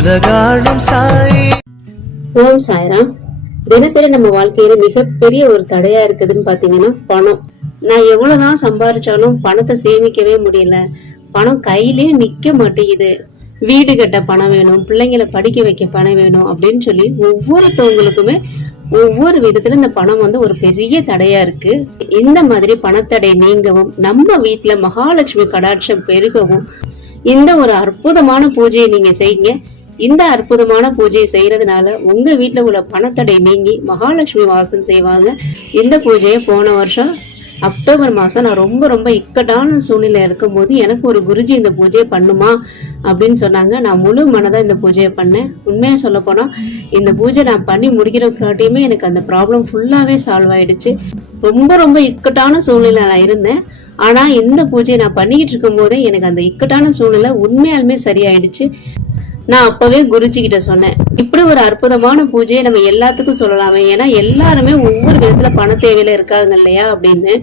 உலகாழும் சாய். ஓம் சாய்ராம். தினசரி நம்ம வாழ்க்கையில மிகப்பெரிய ஒரு தடையா இருக்குதுன்னு பாத்தீங்கன்னா பணம். நான் எவ்வளவுதான் சம்பாரிச்சாலும் பணத்தை சேமிக்கவே முடியல. பணம் கையிலேயே நிக்க மாட்டேங்குது. வீடு கட்ட பணம் வேணும் பிள்ளைங்களை படிக்க வைக்க பணம் வேணும் அப்படின்னு சொல்லி ஒவ்வொருத்தவங்களுக்குமே ஒவ்வொரு விதத்துல இந்த பணம் வந்து ஒரு பெரிய தடையா இருக்கு. இந்த மாதிரி பணத்தடை நீங்கவும் நம்ம வீட்டுல மகாலட்சுமி கடாட்சம் பெருகவும் இந்த ஒரு அற்புதமான பூஜையை நீங்க செய்யுங்க. இந்த அற்புதமான பூஜையை செய்யறதுனால உங்க வீட்டில் உள்ள பணத்தடை நீங்கி மகாலட்சுமி வாசம் செய்வாங்க. இந்த பூஜையை போன வருஷம் அக்டோபர் மாதம் நான் ரொம்ப ரொம்ப இக்கட்டான சூழ்நிலை இருக்கும்போது எனக்கு ஒரு குருஜி இந்த பூஜையை பண்ணுமா அப்படின்னு சொன்னாங்க. நான் முழு மனதாக இந்த பூஜையை பண்ணேன். உண்மையாக சொல்ல இந்த பூஜை நான் பண்ணி முடிக்கிறக்காட்டியுமே எனக்கு அந்த ப்ராப்ளம் ஃபுல்லாகவே சால்வ் ஆயிடுச்சு. ரொம்ப ரொம்ப இக்கட்டான சூழ்நிலை நான் இருந்தேன். ஆனால் இந்த பூஜையை நான் பண்ணிக்கிட்டு இருக்கும் போதே எனக்கு அந்த இக்கட்டான சூழ்நிலை உண்மையாலுமே சரியாயிடுச்சு. நான் அப்பவே குருஜி கிட்ட சொன்னேன் இப்படி ஒரு அற்புதமான பூஜையை நம்ம எல்லாத்துக்கும் சொல்லலாமே. ஏன்னா எல்லாருமே ஒவ்வொரு விதத்துல பண தேவையில இருக்காங்க இல்லையா அப்படின்னு.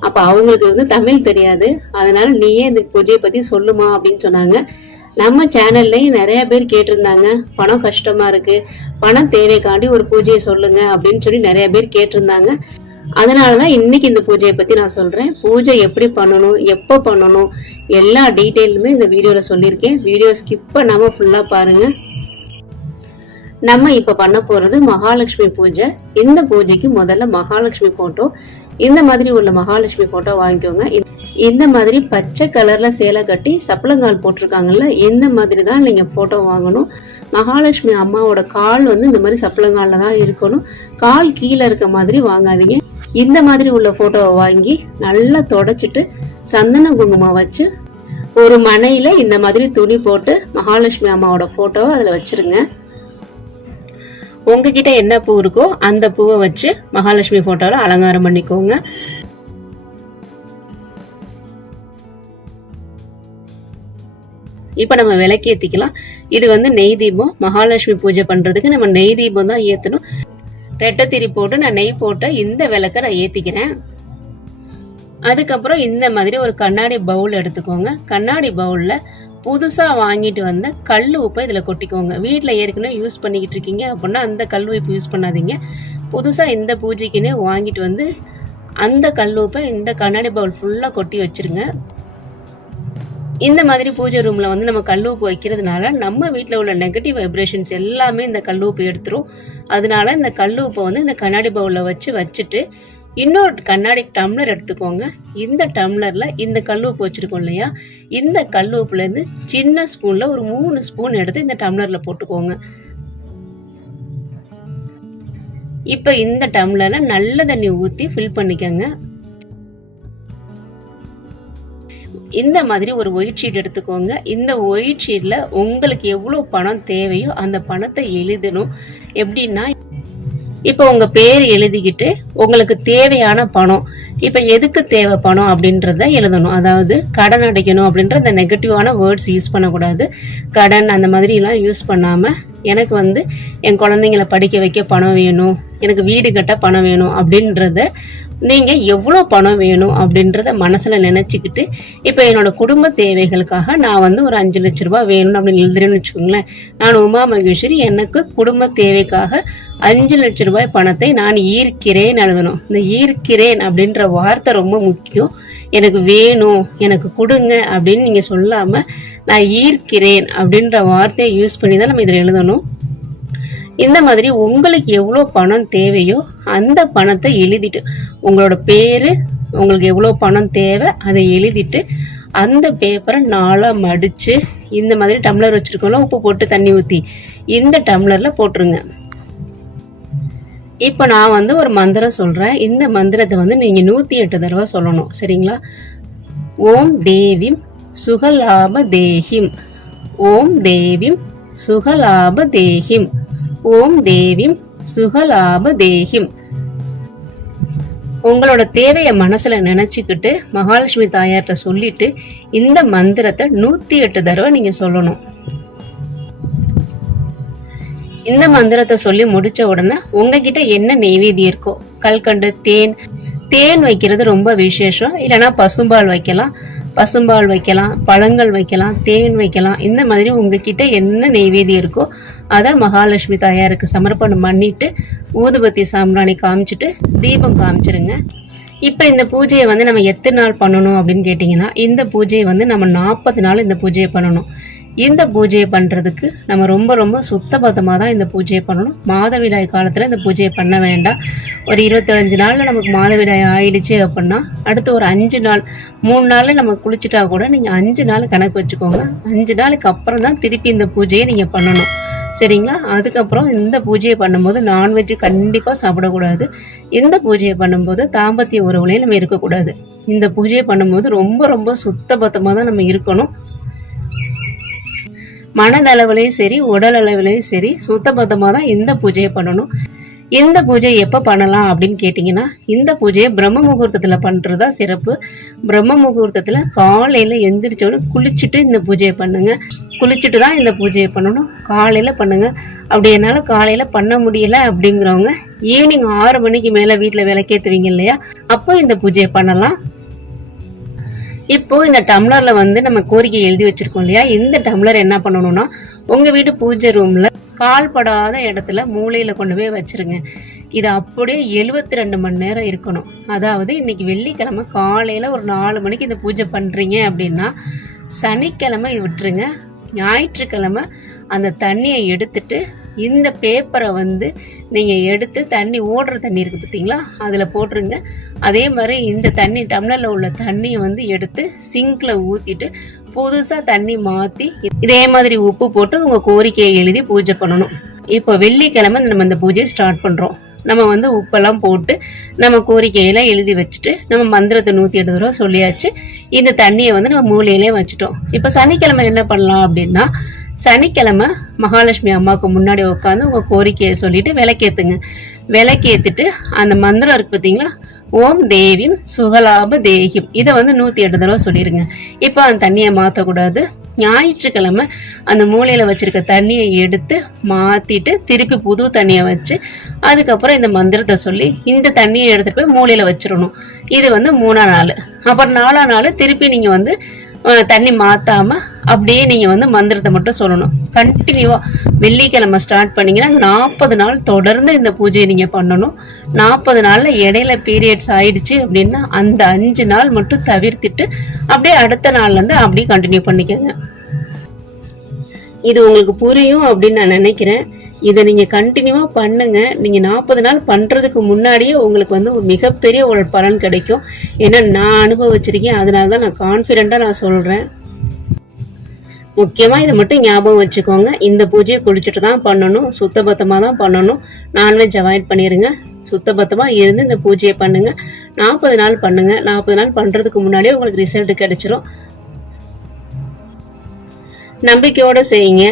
அப்ப அவங்களுக்கு வந்து தமிழ் தெரியாது. அதனால நீயே இந்த பூஜையை பத்தி சொல்லுமா அப்படின்னு சொன்னாங்க. நம்ம சேனல்லையும் நிறைய பேர் கேட்டிருந்தாங்க. பணம் கஷ்டமா இருக்கு. பணம் தேவைக்காண்டி ஒரு பூஜையை சொல்லுங்க அப்படின்னு சொல்லி நிறைய பேர் கேட்டிருந்தாங்க. அதனாலதான் இன்னைக்கு இந்த பூஜையை பற்றி நான் சொல்கிறேன் பூஜை எப்படி பண்ணணும் எப்போ பண்ணணும் எல்லா டீட்டெயிலுமே இந்த வீடியோவில் சொல்லியிருக்கேன். வீடியோ ஸ்கிப் பண்ணாமல் ஃபுல்லாக பாருங்க. நம்ம இப்போ பண்ண போகிறது மகாலட்சுமி பூஜை. இந்த பூஜைக்கு முதல்ல மகாலட்சுமி ஃபோட்டோ இந்த மாதிரி உள்ள மகாலட்சுமி ஃபோட்டோ வாங்கிக்கோங்க. இந்த- மாதிரி பச்சை கலரில் சேலை கட்டி சப்பளங்கால் போட்டிருக்காங்கல்ல இந்த மாதிரி தான் நீங்கள் ஃபோட்டோ வாங்கணும்? மகாலட்சுமி அம்மாவோட கால் வந்து இந்த மாதிரி சப்பளங்காலில் தான் இருக்கணும். கால் கீழே இருக்க மாதிரி வாங்காதீங்க. இந்த மாதிரி உள்ள ஃபோட்டோவை வாங்கி நல்லா தொடச்சிட்டு சந்தன குங்குமம் வச்சு ஒரு மனையில் இந்த மாதிரி துணி போட்டு மகாலட்சுமி அம்மாவோட ஃபோட்டோவை அதில் வச்சுருங்க. உங்ககிட்ட என்ன பூ இருக்கோ அந்த பூவை வச்சு மகாலட்சுமி ஃபோட்டோவில் அலங்காரம் பண்ணிக்கோங்க. இப்போ நம்ம விளக்கு ஏற்றிக்கலாம் இது வந்து நெய் தீபம். மகாலட்சுமி பூஜை பண்ணுறதுக்கு நம்ம நெய் தீபம் தான் ஏற்றணும் ரெட்டத்திரி போட்டு நான் நெய் போட்ட இந்த விளக்க நான் ஏற்றிக்கிறேன் அதுக்கப்புறம் இந்த மாதிரி ஒரு கண்ணாடி பவுல் எடுத்துக்கோங்க. கண்ணாடி பவுலில் புதுசாக வாங்கிட்டு வந்த கல் உப்பை இதில் கொட்டிக்கோங்க. வீட்டில் ஏற்கனவே யூஸ் பண்ணிக்கிட்டு இருக்கீங்க அப்படின்னா அந்த கல் உப்பு யூஸ் பண்ணாதீங்க. புதுசாக இந்த பூஜைக்குன்னே வாங்கிட்டு வந்து அந்த கல் உப்பை இந்த கண்ணாடி பவுல் ஃபுல்லாக கொட்டி வச்சிருங்க. இந்த மாதிரி பூஜை ரூம்ல வந்து நம்ம கல்லூப்பு வைக்கிறதுனால நம்ம வீட்டில் உள்ள நெகட்டிவ் வைப்ரேஷன்ஸ் எல்லாமே இந்த கல்லூப்பு எடுத்துரும். அதனால இந்த கல்லூப்பை வந்து இந்த கண்ணாடி பவுல வச்சு வச்சுட்டு இன்னொரு கண்ணாடி டம்ளர் எடுத்துக்கோங்க. இந்த டம்ளர்ல இந்த கல்லூப்பு வச்சிருக்கோம் இல்லையா? இந்த கல்லுப்புல இருந்து சின்ன ஸ்பூன்ல ஒரு மூணு ஸ்பூன் எடுத்து இந்த டம்ளர்ல போட்டுக்கோங்க. இப்போ இந்த டம்ளர்ல நல்ல தண்ணி ஊற்றி ஃபில் பண்ணிக்கோங்க. இந்த மாதிரி ஒரு ஒயிட் ஷீட் எடுத்துக்கோங்க. இந்த ஒயிட் ஷீட்ல உங்களுக்கு எவ்வளோ பணம் தேவையோ அந்த பணத்தை எழுதணும். எப்படின்னா இப்போ உங்கள் பேர் எழுதிக்கிட்டு உங்களுக்கு தேவையான பணம் இப்போ எதுக்கு தேவை பணம் அப்படின்றத எழுதணும். அதாவது கடன் அடைக்கணும் அப்படின்ற அந்த நெகட்டிவான வேர்ட்ஸ் யூஸ் பண்ணக்கூடாது. கடன் அந்த மாதிரிலாம் யூஸ் பண்ணாமல் எனக்கு வந்து என் குழந்தைங்களை படிக்க வைக்க பணம் வேணும் எனக்கு வீடு கட்ட பணம் வேணும் அப்படின்றத நீங்கள் எவ்வளோ பணம் வேணும் அப்படின்றத மனசில் நினச்சிக்கிட்டு இப்போ என்னோட குடும்ப தேவைகளுக்காக நான் வந்து ஒரு அஞ்சு லட்ச ரூபா வேணும் அப்படின்னு எழுதுறேன்னு வச்சுக்கோங்களேன். நான் உமா மகேஸ்வரி எனக்கு குடும்ப தேவைக்காக அஞ்சு லட்ச ரூபாய் பணத்தை நான் ஈர்க்கிறேன் எழுதணும். இந்த ஈர்க்கிறேன் அப்படின்ற வார்த்தை ரொம்ப முக்கியம். எனக்கு வேணும் எனக்கு கொடுங்க அப்படின்னு நீங்கள் சொல்லாமல் நான் ஈர்க்கிறேன் அப்படின்ற வார்த்தையை யூஸ் பண்ணி தான் நம்ம இதில் எழுதணும். இந்த மாதிரி உங்களுக்கு எவ்வளோ பணம் தேவையோ அந்த பணத்தை எழுதிட்டு உங்களோட பேர் உங்களுக்கு எவ்வளோ பணம் தேவை அதை எழுதிட்டு அந்த பேப்பரை நாளாக மடித்து இந்த மாதிரி டம்ளர் வச்சுருக்கோம்ல உப்பு போட்டு தண்ணி ஊற்றி இந்த டம்ளரில் போட்டுருங்க. இப்போ நான் வந்து ஒரு மந்திரம் சொல்கிறேன் இந்த மந்திரத்தை வந்து நீங்கள் நூற்றி எட்டு தடவை சொல்லணும். சரிங்களா? ஓம் தேவிம் சுகலாப தேஹிம் ஓம் தேவிம் சுகலாப தேஹிம் ஓம் தேவிம் சுகலாப தேகிம். உங்களோட தேவையை மனசுல நினைச்சுக்கிட்டு மகாலட்சுமி தாயார்கிட்ட சொல்லிட்டு இந்த மந்திரத்தை நூத்தி எட்டு தடவை நீங்க சொல்லணும். இந்த மந்திரத்தை சொல்லி முடிச்ச உடனே உங்ககிட்ட என்ன நெய்வேதியம் இருக்கோ கல்கண்டு தேன் தேன் வைக்கிறது ரொம்ப விசேஷம். இல்லைன்னா பசும்பால் வைக்கலாம் பசும்பால் வைக்கலாம் பழங்கள் வைக்கலாம் தேன் வைக்கலாம். இந்த மாதிரி உங்ககிட்ட என்ன நெய்வேதியம் இருக்கோ அதை மகாலட்சுமி தாயாருக்கு சமர்ப்பணம் பண்ணிட்டு ஊதுபத்தி சாம்பிராணி காமிச்சிட்டு தீபம் காமிச்சிருங்க. இப்போ இந்த பூஜையை வந்து நம்ம எத்தனை நாள் பண்ணணும் அப்படின்னு கேட்டிங்கன்னா இந்த பூஜையை வந்து நம்ம நாற்பது நாள் இந்த பூஜையை பண்ணணும். இந்த பூஜையை பண்ணுறதுக்கு நம்ம ரொம்ப ரொம்ப சுத்தபத்தமாக தான் இந்த பூஜையை பண்ணணும். மாதவிடாய் காலத்தில் இந்த பூஜையை பண்ண வேண்டாம். ஒரு இருபத்தஞ்சு நாளில் நமக்கு மாதவிடாய் ஆயிடுச்சு அப்படின்னா அடுத்து ஒரு அஞ்சு நாள் மூணு நாளில் நம்ம குளிச்சுட்டா கூட நீங்கள் அஞ்சு நாள் கணக்கு வச்சுக்கோங்க. அஞ்சு நாளுக்கு அப்புறம் தான் திருப்பி இந்த பூஜையை நீங்கள் பண்ணணும். சரிங்களா? அதுக்கப்புறம் இந்த பூஜையை பண்ணும்போது நான்வெஜ் கண்டிப்பாக சாப்பிடக்கூடாது. இந்த பூஜையை பண்ணும்போது தாம்பத்திய உறவுலையும் நம்ம இருக்கக்கூடாது. இந்த பூஜையை பண்ணும்போது ரொம்ப ரொம்ப சுத்தபத்தமாக தான் நம்ம இருக்கணும். மனதளவுலையும் சரி உடல் அளவுலையும் சரி சுத்தபத்தமாக தான் இந்த பூஜையை பண்ணணும். இந்த பூஜை எப்போ பண்ணலாம் அப்படின்னு கேட்டிங்கன்னா இந்த பூஜையை பிரம்ம முகூர்த்தத்தில் பண்ணுறதா சிறப்பு. பிரம்ம முகூர்த்தத்தில் காலையில் எந்திரிச்சோடனே குளிச்சுட்டு இந்த பூஜையை பண்ணுங்க. குளிச்சுட்டு தான் இந்த பூஜையை பண்ணணும். காலையில் பண்ணுங்கள் அப்படி என்னால் காலையில் பண்ண முடியலை அப்படிங்கிறவங்க ஈவினிங் ஆறு மணிக்கு மேலே வீட்டில் விளக்கேற்றுவீங்க இல்லையா? அப்போ இந்த பூஜையை பண்ணலாம். இப்போ இந்த டம்ளர்ல வந்து நம்ம கோரிக்கை எழுதி வச்சிருக்கோம் இல்லையா? இந்த டம்ளர் என்ன பண்ணணும்னா உங்க வீட்டு பூஜை ரூம்ல கால்படாத இடத்துல மூலையில கொண்டு போய் வச்சிருங்க. இது அப்படியே எழுபத்தி ரெண்டு மணி நேரம் இருக்கணும். அதாவது இன்னைக்கு வெள்ளிக்கிழமை காலையில ஒரு நாலு மணிக்கு இந்த பூஜை பண்றீங்க அப்படின்னா சனிக்கிழமை விட்டுருங்க. ஞாயிற்றுக்கிழமை அந்த தண்ணியை எடுத்துட்டு இந்த பேப்பரை வந்து நீங்கள் எடுத்து தண்ணி ஓடுற தண்ணி இருக்குது பார்த்தீங்களா? அதில் போட்டுருங்க. அதே மாதிரி இந்த தண்ணி டம்ளரில் உள்ள தண்ணியை வந்து எடுத்து சிங்கில் ஊற்றிட்டு புதுசாக தண்ணி மாற்றி இதே மாதிரி உப்பு போட்டு உங்கள் கோரிக்கையை எழுதி பூஜை பண்ணணும். இப்போ வெள்ளிக்கிழமை நம்ம இந்த பூஜையை ஸ்டார்ட் பண்ணுறோம் நம்ம வந்து உப்பெல்லாம் போட்டு நம்ம கோரிக்கையெல்லாம் எழுதி வச்சுட்டு நம்ம மந்திரத்தை நூற்றி எட்டு தடவை சொல்லியாச்சு. இந்த தண்ணியை வந்து நம்ம மூலையிலே வச்சுட்டோம். இப்போ சனிக்கிழமை என்ன பண்ணலாம் அப்படின்னா சனிக்கிழமை மகாலட்சுமி அம்மாவுக்கு முன்னாடி உட்காந்து உங்கள் கோரிக்கையை சொல்லிட்டு விளக்கேற்றுங்க விளக்கேற்றிட்டு அந்த மந்திரம் இருக்கு பார்த்தீங்களா ஓம் தேவிம் சுகலாப தேகிம். இதை வந்து நூற்றி எட்டு தடவை சொல்லிடுங்க இப்போ அந்த தண்ணியை மாற்றக்கூடாது ஞாயிற்றுக்கிழமை அந்த மூளையில் வச்சிருக்க தண்ணியை எடுத்து மாற்றிட்டு திருப்பி புது தண்ணியை வச்சு அதுக்கப்புறம் இந்த மந்திரத்தை சொல்லி இந்த தண்ணியை எடுத்துகிட்டு போய் மூளையில் வச்சிடணும். இது வந்து மூணாம் நாள். அப்புறம் நாலாம் நாள் திருப்பி நீங்கள் வந்து தண்ணி மாற்றாம அப்படியே நீங்கள் வந்து மந்திரத்தை மட்டும் சொல்லணும். கண்டினியூவாக வெள்ளிக்கிழமை ஸ்டார்ட் பண்ணீங்கன்னா நாற்பது நாள் தொடர்ந்து இந்த பூஜையை நீங்கள் பண்ணணும். நாற்பது நாளில் இடையில பீரியட்ஸ் ஆயிடுச்சு அப்படின்னா அந்த அஞ்சு நாள் மட்டும் தவிர்த்துட்டு அப்படியே அடுத்த நாள்லேருந்து அப்படியே கண்டினியூ பண்ணிக்கோங்க. இது உங்களுக்கு புரியும் அப்படின்னு நான் நினைக்கிறேன். இதை நீங்கள் கண்டினியூவாக பண்ணுங்க. நீங்கள் நாற்பது நாள் பண்ணுறதுக்கு முன்னாடியே உங்களுக்கு வந்து ஒரு மிகப்பெரிய ஒரு பலன் கிடைக்கும். ஏன்னா நான் அனுபவிச்சிருக்கேன். அதனால தான் நான் கான்ஃபிடெண்ட்டாக நான் சொல்கிறேன் முக்கியமாக இதை மட்டும் ஞாபகம் வச்சுக்கோங்க. இந்த பூஜையை குளிச்சுட்டு தான் பண்ணணும். சுத்தபத்தமாக தான் பண்ணணும். நான்வெஜ் அவாய்ட் பண்ணிடுங்க சுத்தபத்தமாக இருந்து இந்த பூஜையை பண்ணுங்க. நாற்பது நாள் பண்ணுங்க. நாற்பது நாள் பண்ணுறதுக்கு முன்னாடியே உங்களுக்கு ரிசல்ட் கிடைச்சிரும். நம்பிக்கையோடு செய்யுங்க.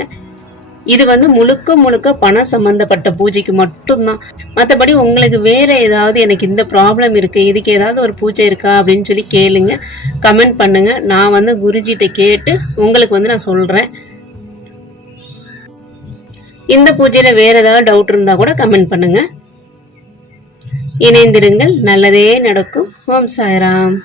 இது வந்து முழுக்க முழுக்க பணம் சம்பந்தப்பட்ட பூஜைக்கு மட்டும்தான். மற்றபடி உங்களுக்கு வேற ஏதாவது எனக்கு இந்த ப்ராப்ளம் இருக்கு இதுக்கு ஏதாவது ஒரு பூஜை இருக்கா அப்படின்னு சொல்லி கேளுங்க. கமெண்ட் பண்ணுங்க. நான் வந்து குருஜிட்ட கேட்டு உங்களுக்கு வந்து நான் சொல்றேன். இந்த பூஜையில வேற ஏதாவது டவுட் இருந்தா கூட கமெண்ட் பண்ணுங்க. இணைந்திருங்கள். நல்லதே நடக்கும். ஓம் சாய்ராம்.